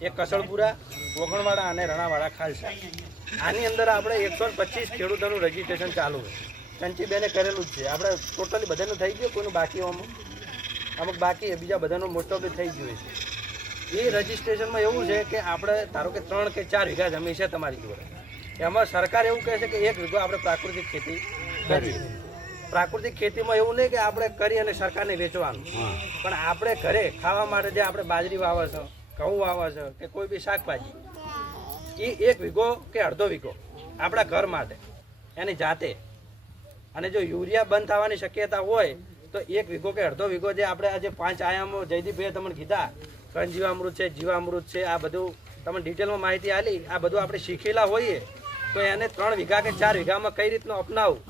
એક કસળપુરા, કોકણવાડા અને રણાવાડા ખાલસા. આની અંદર આપણે 125 ખેડૂતોનું રજીસ્ટ્રેશન ચાલુ છે. ચંચીબેને કરેલું જ છે. આપણે ટોટલી બધાનું થઈ ગયું, કોઈનું બાકી અમુક બાકી બીજા બધાનું મોસ્ટ ઓફ થઈ ગયું છે. એ રજીસ્ટ્રેશનમાં એવું છે કે આપણે ધારો કે 3 કે 4 વીઘા જમીન છે તમારી જોડે, એમાં સરકાર એવું કહે છે કે 1 વીઘો આપણે પ્રાકૃતિક ખેતી કરીએ. પ્રાકૃતિક ખેતીમાં એવું નહીં કે આપણે કરી અને સરકારને વેચવાનું, પણ આપણે ઘરે ખાવા માટે જે આપણે બાજરી વાવે છે, ઘઉં વાવે છે કે કોઈ બી શાકભાજી, એ 1 વીઘો કે અડધો વીઘો આપણા ઘર માટે એની જાતે. અને જો યુરિયા બંધ થવાની શક્યતા હોય તો 1 વીઘો કે અડધો વીઘો જે આપણે આજે 5 આયામો જયદીપભાઈએ તમને કીધા, જીવામૃત છે, જીવામૃત છે, આ બધું તમને ડિટેલમાં માહિતી આલી, આ બધું આપણે શીખેલા હોઈએ તો એને 3 વીઘા કે 4 વીઘામાં કઈ રીતનું અપનાવવું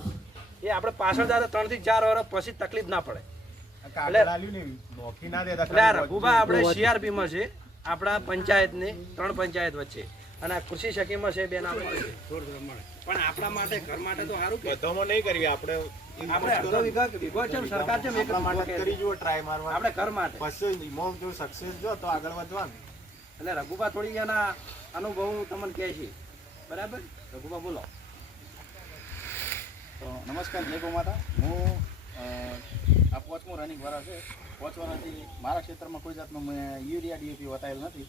એ આપણે પાછળ જતા 3 થી 4 વર્ષ પછી તકલીફ ના પડે. એટલે રઘુભા આપણે CRP-માં છે, આપણા પંચાયતની 3 પંચાયત વચ્ચે, અને કૃષિ સખીમાં છે 2 નામ મળે. પણ આપણા માટે ઘર માટે તો સારું કે બધામાં નહીં કરવી આપણે અડધો વીઘો છે સરકાર છે એક માટે કરી જુઓ, ટ્રાય મારવા આપણે ઘર માટે. પછી ઇમોમ જો સક્સેસ જો તો આગળ વધવાનું. એટલે રઘુભા થોડી એના અનુભવ તમને કહે છે, બરાબર? રઘુભા બોલો. તો નમસ્કાર, જય ગૌ માતા. હું આ 5મું રનિંગ વર્ષ છે. 5 વર્ષથી મારા ક્ષેત્રમાં કોઈ જાતનું મેં યુરિયા DAP વતાયેલ નથી.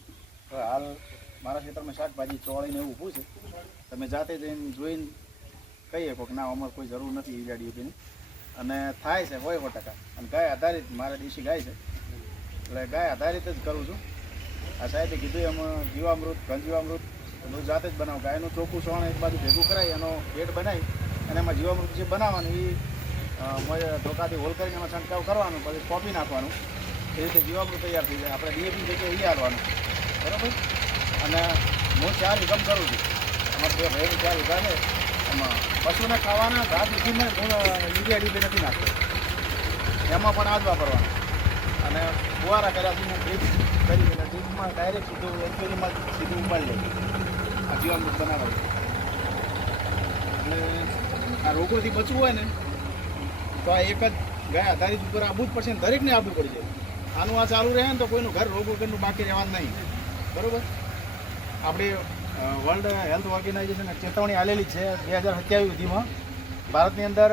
તો હાલ મારા ક્ષેત્રમાં શાકભાજી ચોળીને એવું ઊભું છે. તમે જાતે જઈને જોઈને કહી શકો કે ના અમારે કોઈ જરૂર નથી યુરિયા DAPની, અને થાય છે 100%. અને ગાય આધારિત મારા દેશી ગાય છે, એટલે ગાય આધારિત જ કરું છું. આ સાહેબે કીધું એમાં જીવામૃત, ઘનજીવામૃત બધું જાતે જ બનાવું. ગાયનું ચોખ્ખું સોણ એક બાજુ ભેગું કરાવી એનો પેટ બનાવી અને એમાં જીવામૃત જે બનાવવાનું એ ધોકાથી હોલ કરીને એમાં છંટકાવ કરવાનું, પછી કોપી નાખવાનું. એ રીતે જીવામૃત તૈયાર થઈ જાય. આપણે DAP જગ્યાએ એ હાલવાનું, બરાબર? અને હું 4 વીઘા કરું છું. અમારે 2 ભાઈનું 4 વીઘા છે. એમાં પશુને ખાવાના ઘાસ ઉઠીને હું યુરિયા DAP નથી નાખતો, એમાં પણ આ જ વાપરવાનું. અને ફુવારા કર્યા પછી હું ડ્રીપ કરી એટલે ડ્રીપમાં ડાયરેક્ટ સીધું એક્ચ્યુઅલીમાં સીધું ઉપાડી લઈએ આ જીવામૃત બનાવવાનું. એટલે આ રોગોથી બચવું હોય ને તો આ એક જ ગાય આધારિત ઉપર આવવું જ પડશે ને દરેકને આવવું પડશે. આનું આ ચાલુ રહે ને તો કોઈનું ઘર રોગ વગરનું બાકી રહેવાનું નહીં, બરાબર? આપણી વર્લ્ડ હેલ્થ ઓર્ગેનાઇઝેશને ચેતવણી આલેલી છે 2027 સુધીમાં ભારતની અંદર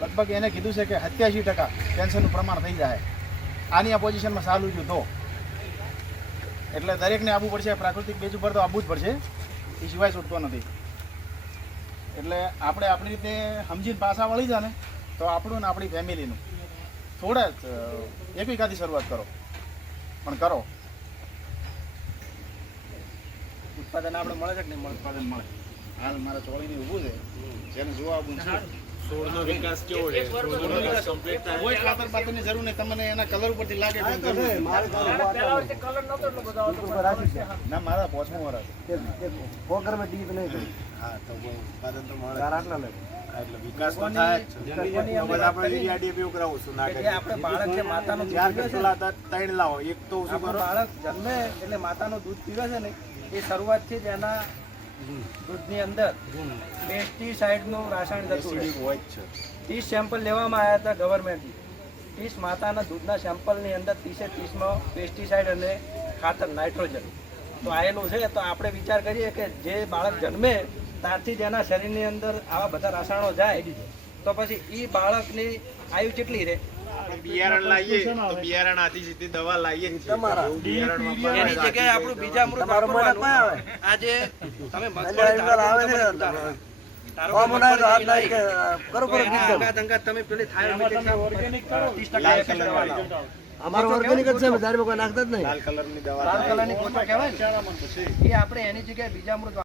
લગભગ એને કીધું છે કે 87% કેન્સરનું પ્રમાણ થઈ જાય. આની આ પોઝિશનમાં ચાલુ છું તો એટલે દરેકને આવવું પડશે. પ્રાકૃતિક બેઝ ઉપર તો આવવું જ પડશે, એ સિવાય છૂટતો નથી. એટલે આપણે આપણી રીતે સમજીને પાછા વળી જાય ને તો આપણું ને આપણી ફેમિલીનું થોડા જ 1 વીઘાથી શરૂઆત કરો, પણ કરો. ઉત્પાદન આપણે મળે છે કે નહીં મળે? ઉત્પાદન મળે. હાલ મારા ચોળીને ઊભું છે, જેને જોવા આવું છે. છોડનો વિકાસ કેવો છે? છોડનો વિકાસ કમ્પ્લીટ થાય. કોઈ ખાતર પાતરની જરૂર નહીં. તમને એના કલર ઉપરથી લાગે કે જરૂર નથી. ના, મારા 5મું વર્ષ. હા, તો ઉત્પાદન તો મળે. એટલે વિકાસ તો થાય જ છે. આપણે યુરિયા DAP ઉકરાવું છું નાખે. આપણે બાળક છે માતાનું દૂધ 4 પીવે છે, કેટલા હતા? 3 લાવો. એક તો શું આપણું કરો? બાળક જન્મે એટલે માતાનું દૂધ પીવે છે ને, એ શરૂઆતથી જ એના દૂધની અંદર પેસ્ટિસાઇડનું રાસાયણ જતું રહે હોય જ છે. 30 સેમ્પલ લેવામાં આવ્યા હતા ગવર્મેન્ટથી. 30 માતાના દૂધના સેમ્પલની અંદર 30-30માં પેસ્ટિસાઇડ અને ખાતર નાઇટ્રોજન તો આવેલું છે. તો આપણે વિચાર કરીએ કે જે બાળક જન્મે ત્યારથી જ એના શરીરની અંદર આવા બધા રસાયણો જાય તો પછી એ બાળકની આયુ કેટલી રહે? બિયારણ લાવીએ તો બિયારણ આથી સીધી દવા લાવીએ જ છીએ. એવું બિયારણ એની જગ્યાએ આપણું બીજામૃત વાપરવાનું. આજે તમે મગફળી તમે પેલી અમારો ઓર્ગેનિક જ છે, બજારમાં કોઈ નાખતા જ નહીં. લાલ કલરની દવા લાલ કલરની ગોટો કહેવાય ને, એ આપણે એની જગ્યાએ બીજામૃત